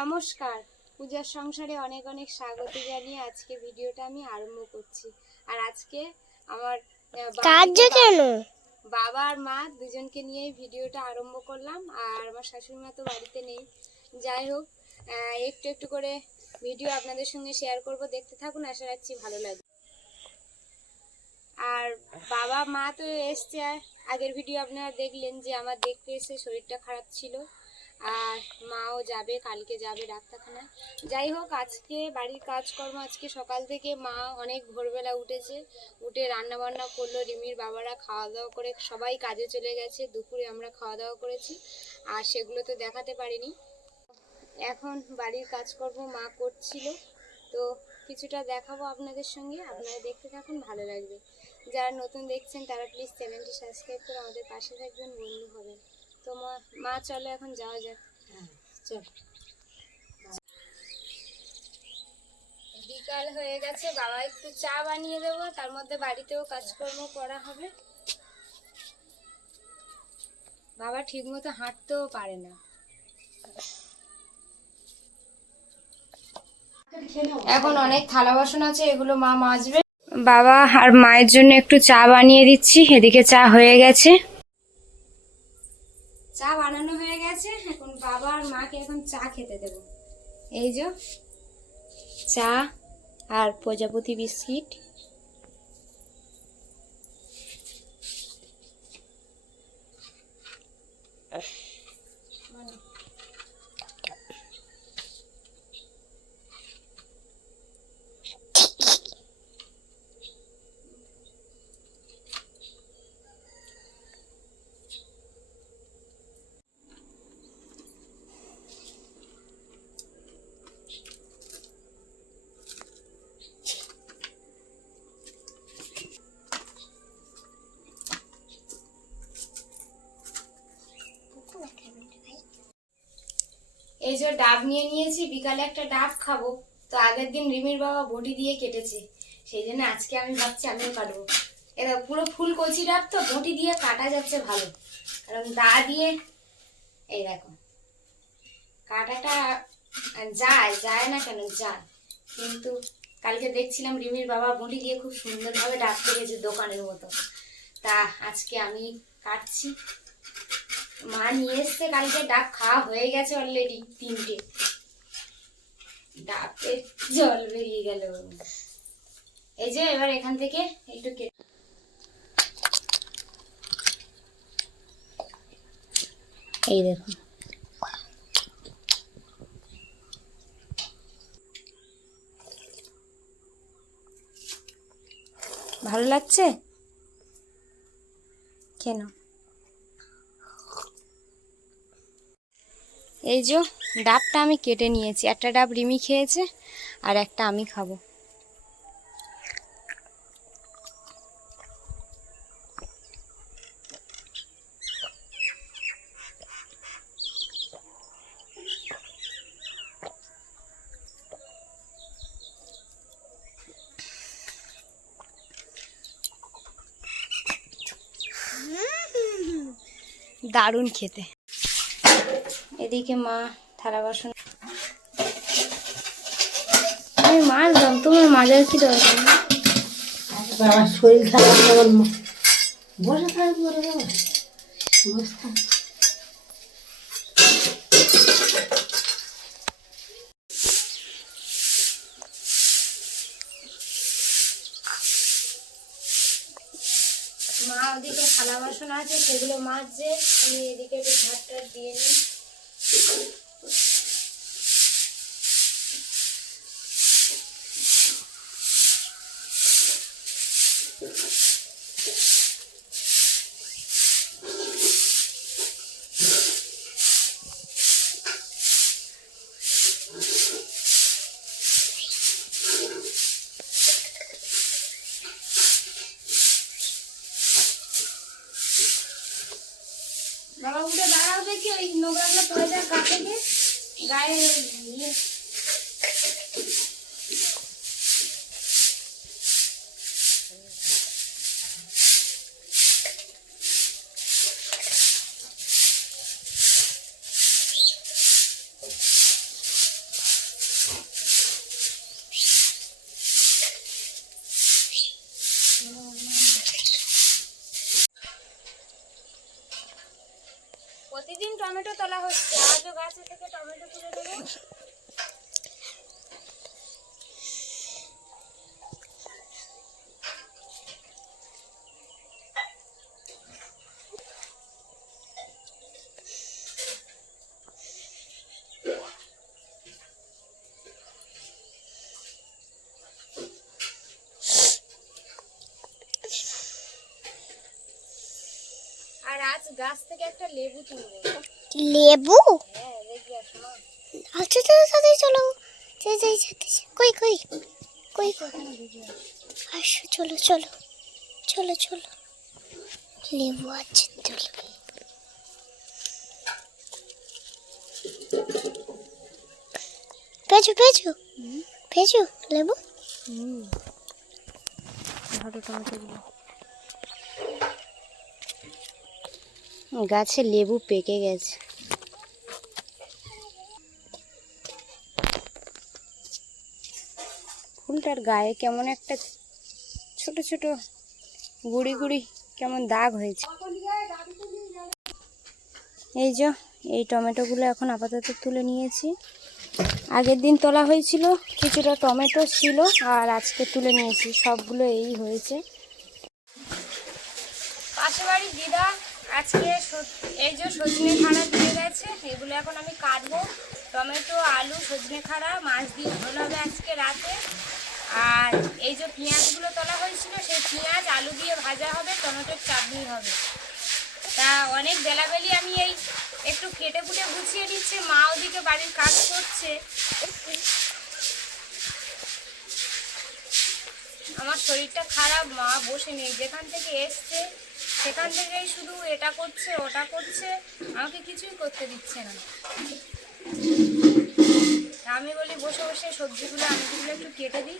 নমস্কার, পূজার সংসারে অনেক অনেক স্বাগত জানিয়ে আজকে ভিডিওটা আমি আরম্ভ করছি। আর আজকে আমার বাবা আর মা দুজনকে নিয়ে ভিডিওটা আরম্ভ করলাম। আর আমার শাশুড়ি মা তো বাড়িতে নেই। যাই হোক, একটু একটু করে ভিডিও আপনাদের সঙ্গে শেয়ার করব, দেখতে থাকুন, আশা রাখছি ভালো লাগবে। আর বাবা মা তো এসছে, আগের ভিডিও আপনারা দেখলেন যে আমার দেখতে এসে শরীরটা খারাপ ছিল। আর মাও যাবে, কালকে যাবে ডাক্তারখানায়। যাই হোক, আজকে বাড়ির কাজকর্ম আজকে সকাল থেকে মা অনেক ভোরবেলা উঠেছে, উঠে রান্না বান্না করলো। রিমির বাবারা খাওয়া দাওয়া করে সবাই কাজে চলে গেছে। দুপুরে আমরা খাওয়া দাওয়া করেছি, আর সেগুলো তো দেখাতে পারিনি। এখন বাড়ির কাজকর্ম মা করছিল, তো কিছুটা দেখাবো আপনাদের সঙ্গে। আপনারা দেখতে থাকুন, ভালো লাগবে। যারা নতুন দেখছেন তারা প্লিজ চ্যানেলটি সাবস্ক্রাইব করে আমাদের পাশে থাকবেন, বন্ধু হবেন। তো মা চলো এখন যাওয়া যাক। চল। বিকাল হয়ে গেছে, বাবা একটু চা বানিয়ে দেবো, তার মধ্যে বাড়িতেও কাজকর্ম করা হবে। বাবা ঠিক মতো হাঁটতেও পারে না। এখন অনেক থালা বাসন আছে, এগুলো মা মাজবে। বাবা আর মায়ের জন্য একটু চা বানিয়ে দিচ্ছি। এদিকে চা হয়ে গেছে, চা বানানো হয়ে গেছে। এখন বাবা আর মাকে এখন চা খেতে দেব। এই যে চা আর প্রজাপতি বিস্কিট। এই যে ডাব নিয়ে নিয়েছি, বিকালে একটা ডাব খাবো। তো আগের দিন রিমির বাবা বটি দিয়ে কেটেছে, সেই জন্য আজকে আমি ভাবছি আমিও কাটবো। এটা পুরো ফুল কচি ডাব, তো বটি দিয়ে কাটা যাচ্ছে ভালো, কারণ দা দিয়ে এই দেখো কাটাটা যায় না কেন, যায়। কিন্তু কালকে দেখছিলাম রিমির বাবা বটি দিয়ে খুব সুন্দরভাবে ডাব কেটেছে দোকানের মতো। তা আজকে আমি কাটছি। মা নিয়ে এসছে কালকে, ডাব খাওয়া হয়ে গেছে অলরেডি 3টে। ডাবে জল বেরিয়ে গেল। এই যে এবার এখান থেকে একটু এই দেখুন, ভালো লাগছে কেন? এই যে ডাবটা আমি কেটে নিয়েছি, একটা ডাব রিমি খেয়েছে আর একটা আমি খাবো। দারুণ খেতে। এদিকে মা থালা বাসন আমি মাজলাম, তোমার মাজার কি দরকার? বাবার শরীর খারাপ, যেমন বসে থাকবে বাবা, বসে থাক। মা ওদিকে থালা বাসন আছে, সেগুলো মাজছে। আমি এদিকে একটু ঝাড়টা দিয়ে নিই। বাবা উঠে দাঁড়াও, দেখি ওই নোংরাগুলো পড়ে যায় গা থেকে, গায়ে ইয়ে। প্রতিদিন টমেটো তোলা হচ্ছে, আজও গাছে থেকে টমেটো তুলে নেবো। আর আজ গাছ থেকে একটা লেবু তুলবো। লেবু? হ্যাঁ, লেবু আসো মা। আচ্ছা চলো সাথে চলো, যাই কই আসো, চলো চলো চলো চলো, লেবু আছে চলো। পেঁচো লেবু। ভালো টমেটোগুলো, গাছে লেবু পেকে গেছে। ফুলটার গায়ে কেমন একটা ছোট ছোট গুড়ি গুড়ি কেমন দাগ হয়েছে। এই যে এই টমেটোগুলো এখন আপাতত তুলে নিয়েছি। আগের দিন তোলা হয়েছিল, কিছুটা টমেটো ছিল, আর আজকে তুলে নিয়েছি। সবগুলো এই হয়েছে। পাশে বাড়ি দিদা আজকে এই যে সজনে খাড়া দিয়ে গেছে, এগুলো এখন আমি কাটবো। টমেটো, আলু, সজনে খাড়া মাছ দিয়ে ঝোল হবে আজকে রাতে। আর এই যে পেঁয়াজগুলো তোলা হয়েছিল, সেই পেঁয়াজ আলু দিয়ে ভাজা হবে, টমেটোর চাটনি হবে। তা অনেক বেলাবেলি আমি এই একটু কেটে কুটে গুছিয়ে নিচ্ছি, মা ওদিকে বাড়ির কাজ করছে। আমার শরীরটা খারাপ, মা বসে নেই, যেখান থেকে এসছে সেখান থেকেই শুধু এটা করছে ওটা করছে, আমাকে কিছুই করতে দিচ্ছে না। আমি বলি বসে বসে সবজিগুলো আলুগুলো একটু কেটে দিই।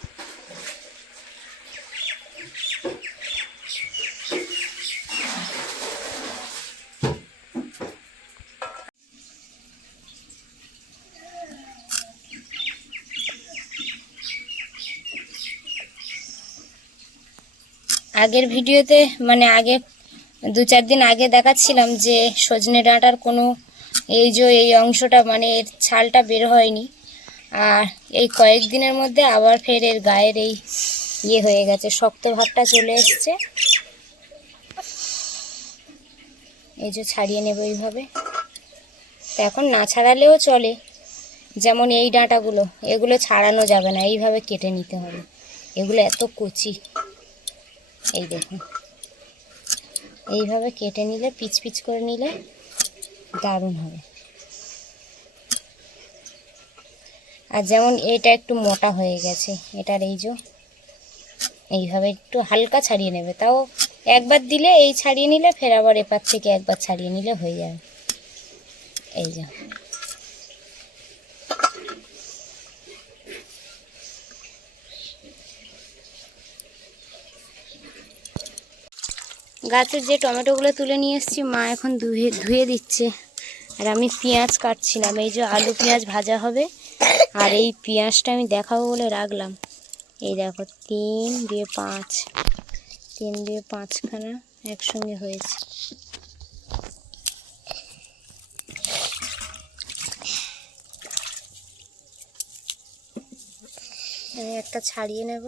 আগের ভিডিওতে মানে আগে 2-4 দিন আগে দেখাচ্ছিলাম যে সজনে ডাঁটার কোনো এই যে এই অংশটা মানে এর ছালটা বের হয়নি, আর এই কয়েকদিনের মধ্যে আবার ফের এর গায়ের এই হয়ে গেছে, শক্ত ভাবটা চলে এসছে। এই যে ছাড়িয়ে নেব এইভাবে। তো এখন না ছাড়ালেও চলে, যেমন এই ডাঁটাগুলো, এগুলো ছাড়ানো যাবে না, এইভাবে কেটে নিতে হবে। এগুলো এত কচি, এই দেখুন এইভাবে কেটে নিলে পিচ পিচ করে নিলে দারুণ হবে। আর যেমন এটা একটু মোটা হয়ে গেছে, এটার এই যে এইভাবে একটু হালকা ছাড়িয়ে নেবে, তাও একবার দিলে এই ছাড়িয়ে নিলে ফের আবার এপার থেকে একবার ছাড়িয়ে নিলে হয়ে যাবে। এই যে গাছের যে টমেটোগুলো তুলে নিয়ে এসেছি, মা এখন ধুয়ে দিচ্ছে, আর আমি পেঁয়াজ কাটছিলাম। এই যে আলু পেঁয়াজ ভাজা হবে, আর এই পেঁয়াজটা আমি দেখাবো বলে রাখলাম। এই দেখো 3 দিয়ে 5খানা একসঙ্গে হয়েছে। আমি একটা ছাড়িয়ে নেব।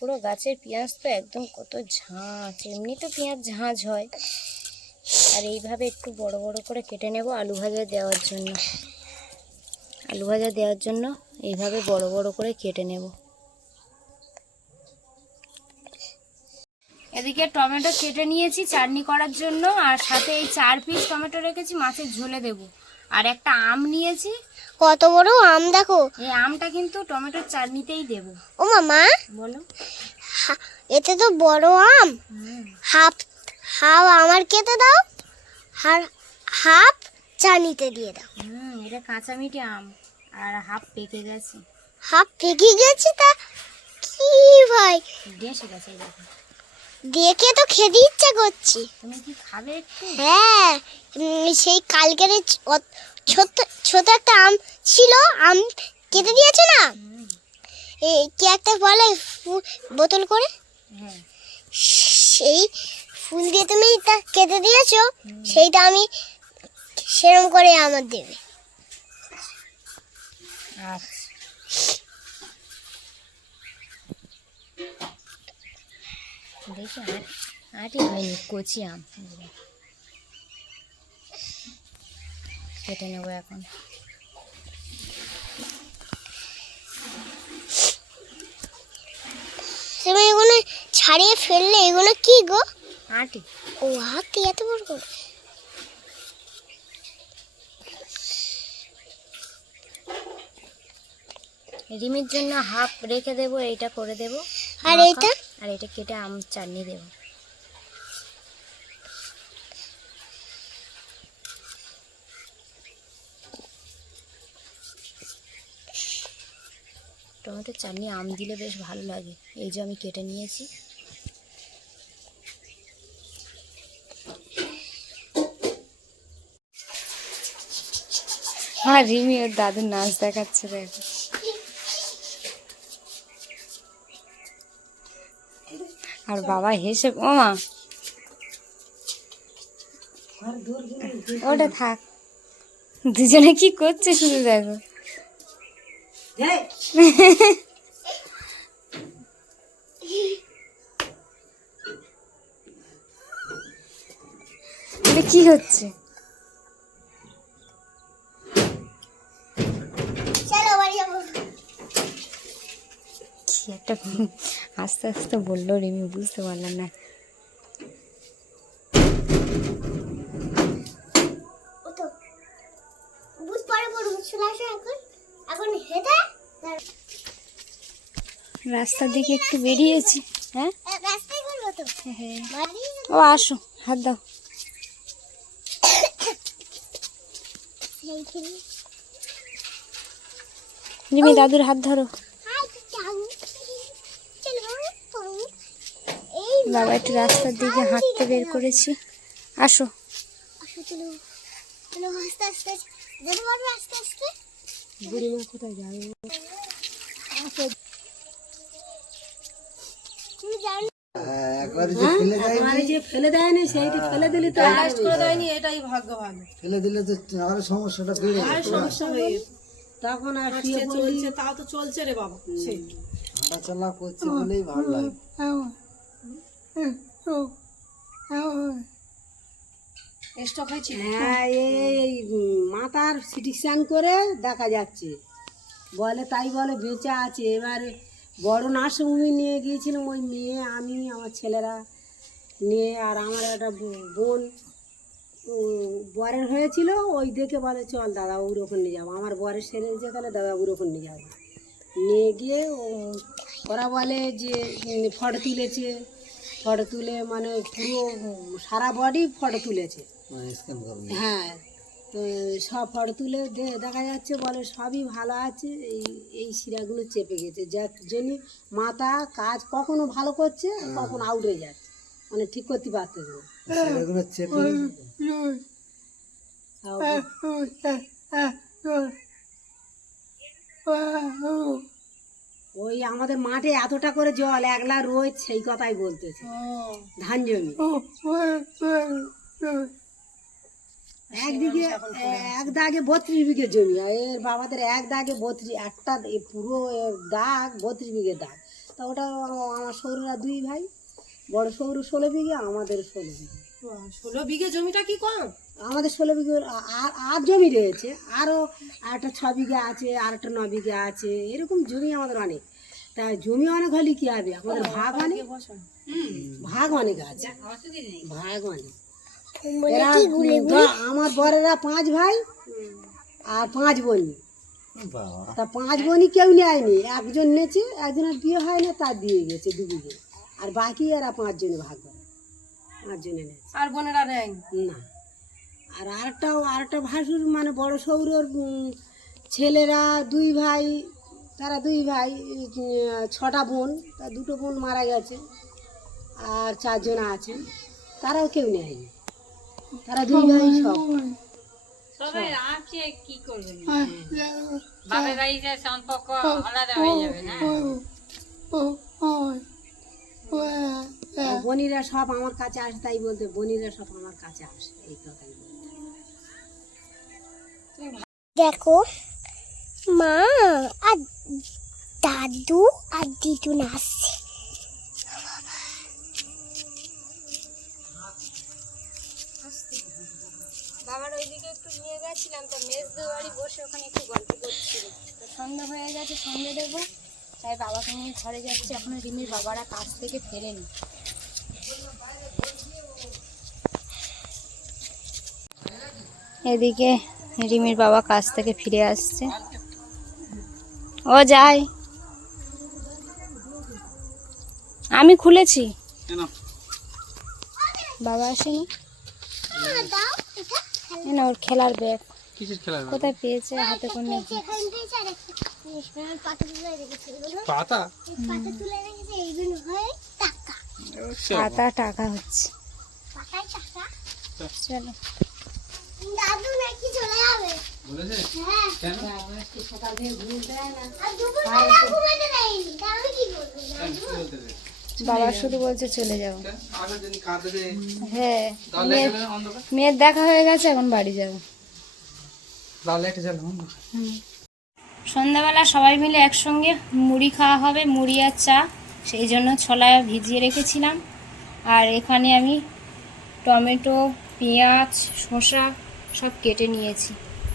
পুরো গাছের পেঁয়াজ তো একদম কত ঝাঁঝ, এমনি তো পেঁয়াজ ঝাঁঝ হয়, আর এইভাবে একটু বড় বড় করে কেটে নেব আলু ভাজা দেওয়ার জন্য। আলু ভাজা দেওয়ার জন্য এইভাবে বড় বড় করে কেটে নেব। এদিকে টমেটো কেটে নিয়েছি চাটনি করার জন্য, আর সাথে এই 4 পিস টমেটো রেখেছি মাছের ঝোলে দেব। আর একটা আম নিয়েছি। কত বড় আম দেখো। এই আমটা কিন্তু টমেটোর চাটনিতেই দেব। ও মামা বলো, এতে তো বড় আম, হাফ আমার কেটে দাও, আর হাফ চাটনিতে দিয়ে দাও। এটা কাঁচা মিঠে আম, আর হাফ পেকে গেছে। হাফ পেকে গেছে? তা কি ভাই, ডেসে গেছে। এই দেখো, দেখে তো খেতে ইচ্ছা করছে। তুমি কি খাবে একটু? হ্যাঁ, সেই কালকের ছোট ছোট একটা আম ছিল, আম কেটে দিয়েছে না, কি একটা বলে বোতল করে, হ্যাঁ সেই ফুল দিয়ে তুমি তা কেটে দিয়েছো, সেইটা আমি সেরকম করে আমার দেবে। আচ্ছা দেখি আটি হয়নি, কচি আম কেটে নেবো এখন। তুমি এগুলো ছাড়িয়ে ফেললে, এগুলো কি গো? আটি। ও হাতি এত বড় করে। রিমির জন্য হাফ রেখে দেবো, এইটা করে দেবো। আর এইটা? আর এটা কেটে আম চাটনি দেবো। টমেটোর চাটনি আম দিলে বেশ ভালো লাগে। এই যে আমি কেটে নিয়েছি। হ্যাঁ রিমি ওর দাদুর নাচ দেখাচ্ছে, দেখো। আর বাবা হেসে, ও মা ওটা থাক, দুজনে কি করছে শুধু দেখো। এটা কি হচ্ছে? চলো বাড়ি যাবো। কি একটা আস্তে আস্তে বললো রিমি, বুঝতে পারলাম না। ও তো বুঝ পরে পড়বো, চলে আসো এখন। এখন হেঁটে রাস্তার দিকে একটু বেরিয়েছি। হ্যাঁ রাস্তায় করবো তো। হ্যাঁ বাড়ি ও আসো, হাত দাও। সেইখানে রিমি দাদুর হাত ধরো। বাবা একটু রাস্তার দিকে হাঁটতে বের করেছি, আসো। আস্তে আস্তে যেতে পারবে, আস্তে আস্তে। বুড়িমা কোথায় যাবে? তুমি জানো ফেলে দেয়নি, সেইটা ফেলে দিলি তো করে দেয়নি, এটাই ভাগ্য ভালো। ফেলে দিলে তো আরো সমস্যাটা বেড়ে আর সমস্যা হয়ে তখন আর শুয়ে চলছে, তাও তো চলছে রে বাবা। সেই হাঁটাচলা করছে বলেই ভালো লাগে। স্টক হয়েছে। হ্যাঁ এই মাথার সিটি স্ক্যান করে দেখা যাচ্ছে, বলে তাই বলে বেঁচে আছে। এবারে বড় নার্সিংহোমে নিয়ে গিয়েছিলাম, ওই মেয়ে, আমি, আমার ছেলেরা নিয়ে, আর আমার একটা বোন বরের হয়েছিল, ওই দেখে বলে চল দাদা ওর ওখানে নিয়ে যাবো। আমার বরের সেরে দিয়েছে, তাহলে দাদা ওর ওখানে নিয়ে যাবো। নিয়ে গিয়ে ওরা বলে যে ফটো তুলেছে, ফটো তুলে মানে পুরো সারা বডি ফটো তুলেছে। স্ক্যান করবে। হ্যাঁ, তো সব ফটো তুলে দেখা যাচ্ছে, বলে সবই ভালো আছে, এই শিরাগুলো চেপে গেছে, যার জন্য মাথা কাজ কখনো ভালো করছে, কখনো আউট হয়ে যাচ্ছে, মানে ঠিক করতে পারতেছে না। সেগুলো চেপে ওই আমাদের মাঠে এতটা করে জল, একলা রোজ সেই কথাই বলতেছে, ধান জমি একদিকে এক দাগে 32 বিঘে জমি, আর এর বাবাদের এক দাগে 32, একটা পুরো দাগ 32 বিঘে দাগ। তা ওটা আমার সৌররা 2 ভাই, বড় সৌর 16 বিঘে, আমাদের 16 বিঘে। 16 বিঘে জমিটা কি কম? আমাদের 16 বিঘে আর জমি রয়েছে, আরও একটা 6 বিঘা আছে, আর একটা 9 বিঘা আছে, এরকম জমি আমাদের অনেক। তা জমি অনেক হলে কি হবে, আমাদের ভাগ অনেক, ভাগ অনেক আছে, ভাগ অনেক। এরা আমার বরেরা 5 ভাই আর 5 বোন। বাবা তা 5 বোনই কেউ নেয়নি, একজন নেছে, একজনের বিয়ে হয় না, তার দিয়ে গেছে 2 বিঘে, আর বাকি এরা 5 জনে ভাগ করে, 5 জনে নেছে আর বোনেরা নেই না। আর আরেকটা ভাসুর মানে বড় সৌরর ছেলেরা 2 ভাই, তারা 2 ভাই, 6টা বোন, তার 2টো বোন মারা গেছে, আর 4 জন আছে, তারাও কেউ নেয়নি, তারা 2 ভাই সবাই আছে কি করবে বাবার বাড়িতে সম্পর্ক আলাদা হয়ে যাবে না বোনিরা সব আমার কাছে আসে, তাই বলতে বোনিরা সব আমার কাছে আসে, এই কথাই বলতে। দেখো মা আর দাদু আর দিদু নাচছে। বাবার ওইদিকে একটু নিয়ে গেছিলাম, তো মেজদু বাড়ি বসে ওখানে একটু গল্প করছিল। তো সন্ধ্যা হয়ে গেছে, সন্ধ্যে দেবো, তাই বাবাকে নিয়ে ঘরে যাচ্ছে। এখনো রিমির বাবারা কাজ থেকে ফেরেনি। এদিকে রিমির বাবা কাজ থেকে ফিরে আসছে, ও যায়। আমি খুলেছি, বাবা আসেনি। এই না ওর খেলার ব্যাগ, কোথায় পেয়েছে হাতে করে নিয়ে। পাতা পাতা টাকা হচ্ছে। চলো দাদু নাকি চলে যাবে বাবা শুধু বলছে চলে যাবো। হ্যাঁ, মেয়ের দেখা হয়ে গেছে, এখন বাড়ি যাবো। সন্ধ্যাবেলা সবাই মিলে একসঙ্গে মুড়ি খাওয়া হবে, মুড়ি আর চা। সেই জন্য ছোলা ভিজিয়ে রেখেছিলাম। আর এখানে আমি টমেটো, পেঁয়াজ, শসা সব কেটে নিয়েছি।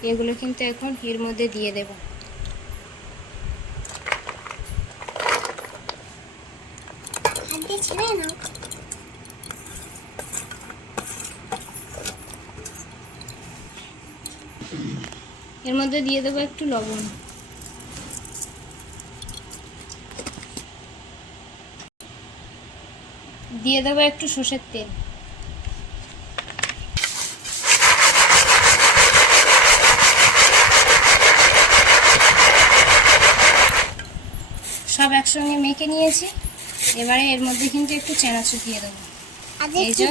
এগুলো কিন্তু এখন এর মধ্যে দিয়ে দেব। এর মধ্যে দিয়ে দেবো একটু লবণ। দিয়ে দেবো একটু সর্ষের তেল। সব একসঙ্গে মেখে নিয়েছি। এবারে এর মধ্যে কিন্তু একটু চানাচুর দিয়ে দেবো। এই যে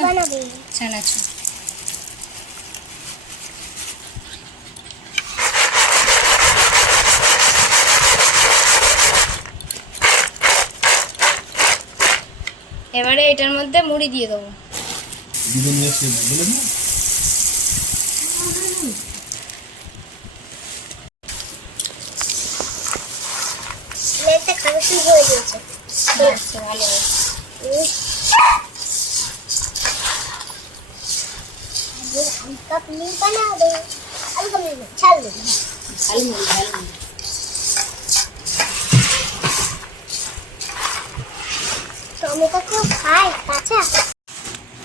চানাচুর, এবারে এটার মধ্যে মুড়ি দিয়ে দেবো। খাবার শুরু হয়ে গেছে। ভালো কাপ নিয়ে বানাবে আলু ছাল দেবে টমেটো কেউ খায় কাঁচা?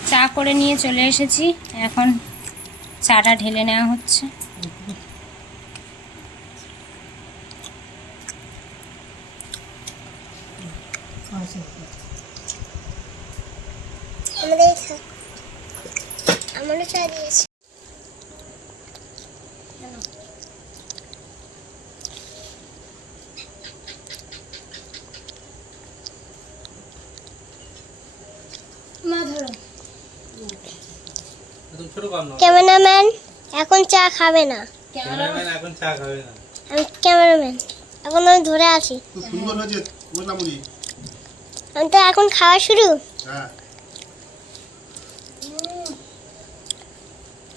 চা করে নিয়ে চলে এসেছি, এখন চাটা ঢেলে নেওয়া হচ্ছে। আমারও চা দিয়েছে। ক্যামেরাম্যান এখন চা খাবে না। আমি ক্যামেরাম্যান, এখন আমি ধরে আছি। আমি তো এখন খাওয়া শুরু।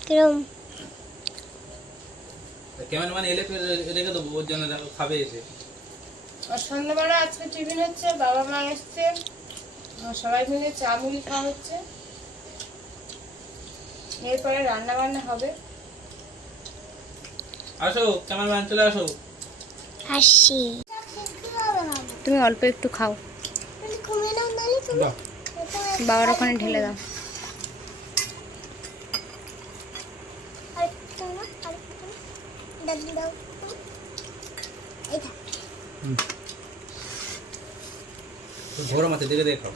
কিরম ক্যামেরাম্যান এলে রেখে দেবো, ওর জন্য খাবে এসে। আর সন্ধ্যাবেলা আজকে টিফিন হচ্ছে, বাবা মা এসছে, সবাই মিলে চা মুড়ি খাওয়া হচ্ছে। এরপরে রান্না বান্না হবে। আসো ক্যামেরাম্যান, চলে আসো। আসি। তুমি অল্প একটু খাও, বাবার ওখানে ঢেলে দাও। গরম আছে, দেখে দেখে খাও।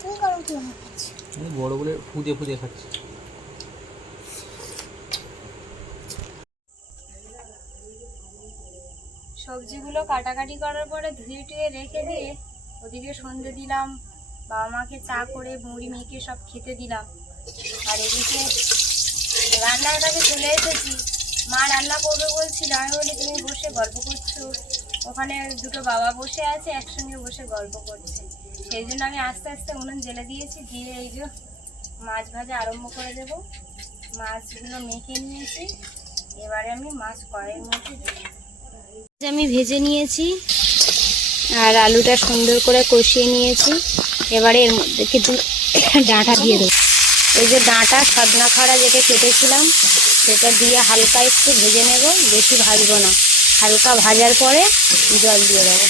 তুমি গরম কি খাচ্ছ? আমি বড় বলে ফুদে ফুদে খাচ্ছি। সবজিগুলো কাটাকাটি করার পরে ধুয়ে টুয়ে রেখে দিয়ে ওদিকে সন্ধে দিলাম, বাবা মাকে চা করে মুড়ি মেখে সব খেতে দিলাম। আর এদিকে রান্নার কাছে চলে এসেছি। মা রান্না করবে বলছিল, আমি বলি তুমি বসে গল্প করছো, ওখানে দুটো বাবা বসে আছে একসঙ্গে বসে গল্প করছে। সেই জন্য আমি আস্তে আস্তে উনুন জ্বেলে দিয়েছি, দিয়ে এই যে মাছ ভাজা আরম্ভ করে দেবো। মাছগুলো মেখে নিয়েছি, এবারে আমি মাছ কড়াইয়ের মধ্যে দেবো। আমি ভেজে নিয়েছি আর আলুটা সুন্দর করে কষিয়ে নিয়েছি। এবারে এর মধ্যে কিছু ডাঁটা দিয়ে দেবো। এই যে ডাঁটা সজনা খাড়া যেটা কেটেছিলাম সেটা দিয়ে হালকা একটু ভেজে নেব, বেশি ভাজবো না। হালকা ভাজার পরে জল দিয়ে দেবো।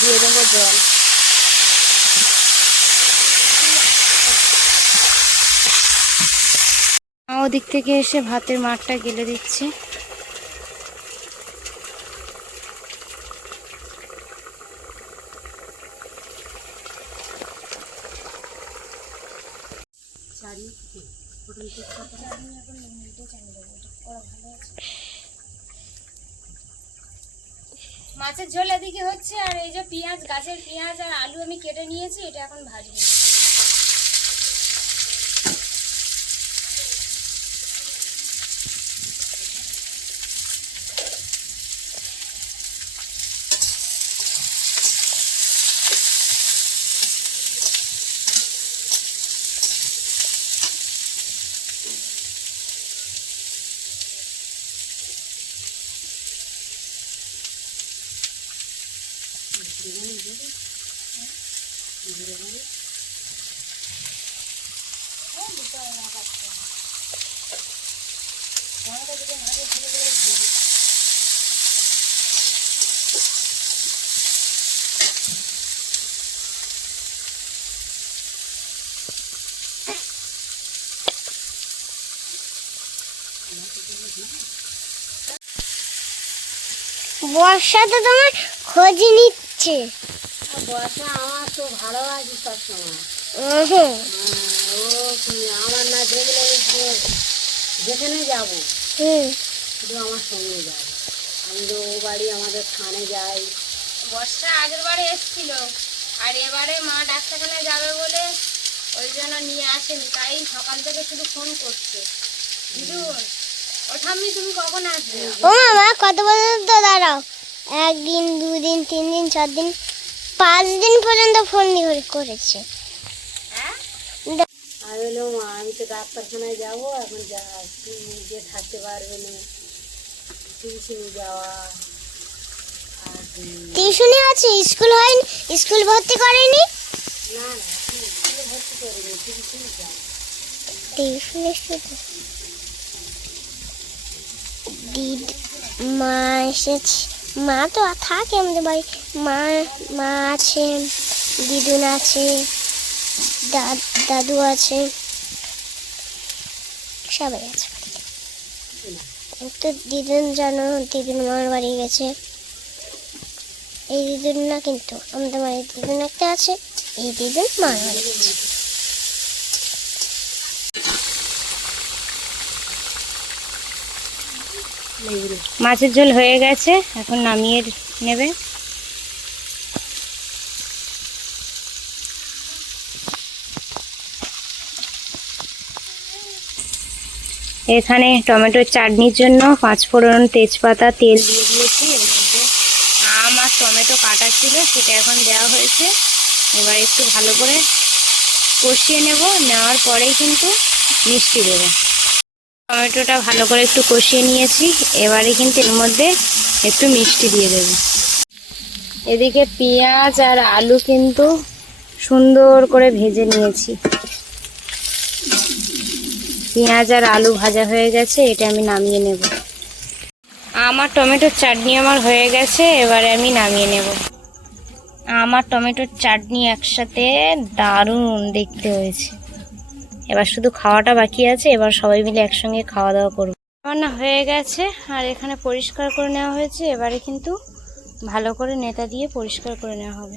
দিয়ে দেবো জল। ওদিক থেকে এসে ভাতের মাঠটা গেলে দিচ্ছে। মাছের ঝোল এদিকে হচ্ছে, আর এই যে পেঁয়াজ, গাছের পেঁয়াজ আর আলু আমি কেটে নিয়েছি, এটা এখন ভাজবো। বর্ষা তো তোমার খোঁজ নিচ্ছে। বর্ষা আমার তো ভালোবাসি সবসময়। হুম, ও আমার না দেখলে যেখানে যাবো শুধু আমার সঙ্গে যাবে। আমি তো ও বাড়ি আমাদের থানে যাই। বর্ষা আগের বারে এসেছিল, আর এবারে মা ডাক্তারখানায় যাবে বলে ওই জন্য নিয়ে আসেনি, তাই সকাল থেকে শুধু ফোন করছে। দিদুন, ও ঠাম্মি তুমি কখন আসবে? ও মামা কত পর্যন্ত দাঁড়াও, 1 দিন 2 দিন 3 দিন 4 দিন 5 দিন পর্যন্ত ফোন করেছে। হ্যাঁ, আমি বললাম আমি তো ডাক্তারখানায় যাবো, এখন নিজে থাকতে পারবে না, টিউশনি যাওয়া। আর টিউশনি আছে, স্কুল হয়নি, স্কুল ভর্তি করেনি। না না স্কুলে ভর্তি করিনি, টিউশনি যাও। টিউশনি শুধু দিদ মা এসেছে, মা তো থাকে আমাদের বাড়ি। মা আছে, দিদুন আছে, দাদু আছে, সবাই আছে বাড়িতে। তো দিদুন জানো, দিদুন মার বাড়ি গেছে। এই দিদুন না, কিন্তু আমাদের বাড়ির দিদুন একটা আছে, এই দিদুন মার বাড়ি গেছে। মাছের ঝোল হয়ে গেছে, এখন নামিয়ে নেবে। এখানে টমেটোর চাটনির জন্য 5 ফোড়ন, তেজপাতা, তেল দিয়ে দিয়েছি। এর মধ্যে আম আর টমেটো কাটা ছিল, সেটা এখন দেওয়া হয়েছে। এবার একটু ভালো করে কষিয়ে নেব, নেওয়ার পরেই কিন্তু মিষ্টি দেবো। টমেটোটা ভালো করে একটু কষিয়ে নিয়েছি, এবারে কিন্তু এর মধ্যে একটু মিষ্টি দিয়ে দেব। এদিকে পেঁয়াজ আর আলু কিন্তু সুন্দর করে ভেজে নিয়েছি। পেঁয়াজ আর আলু ভাজা হয়ে গেছে, এটা আমি নামিয়ে নেব। আমার টমেটোর চাটনি আমার হয়ে গেছে, এবারে আমি নামিয়ে নেব। আমার টমেটোর চাটনি একসাথে দারুণ দেখতে হয়েছে। এবার শুধু খাওয়াটা বাকি আছে, এবার সবাই মিলে একসঙ্গে খাওয়া দাওয়া করব। রান্না হয়ে গেছে, আর এখানে পরিষ্কার করে নেওয়া হয়েছে। এবারে কিন্তু ভালো করে নেতা দিয়ে পরিষ্কার করে নেওয়া হবে।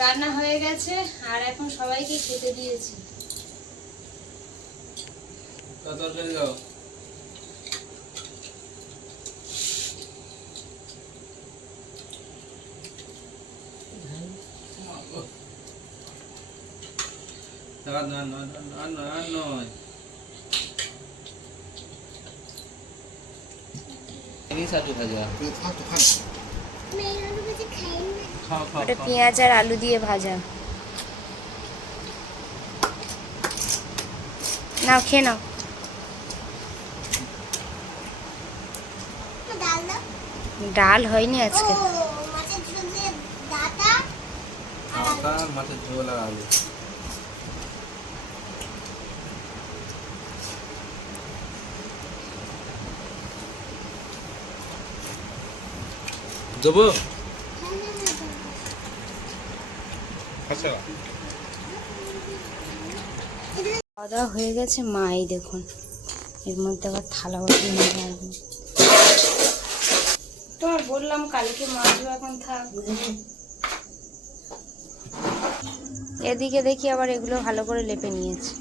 রান্না হয়ে গেছে, আর এখন সবাইকে খেতে দিয়েছি। তরকারি দাও। না না না না না নয় এই সাথে ভাজা খাও খাও ওটা পেঁয়াজ আর আলু দিয়ে ভাজা। নাও খেয়ে নাও। ডাল হয়নি আজকে। মাছের ঝোল আর আলু দেবো। আচ্ছা খাওয়া দাওয়া হয়ে গেছে। মাই দেখুন এর মধ্যে আবার থালা বাটি নিয়ে আসবে। তোমার বললাম কালকে মাজবো, এখন থাক। এদিকে দেখি আবার এগুলো ভালো করে লেপে নিয়েছে।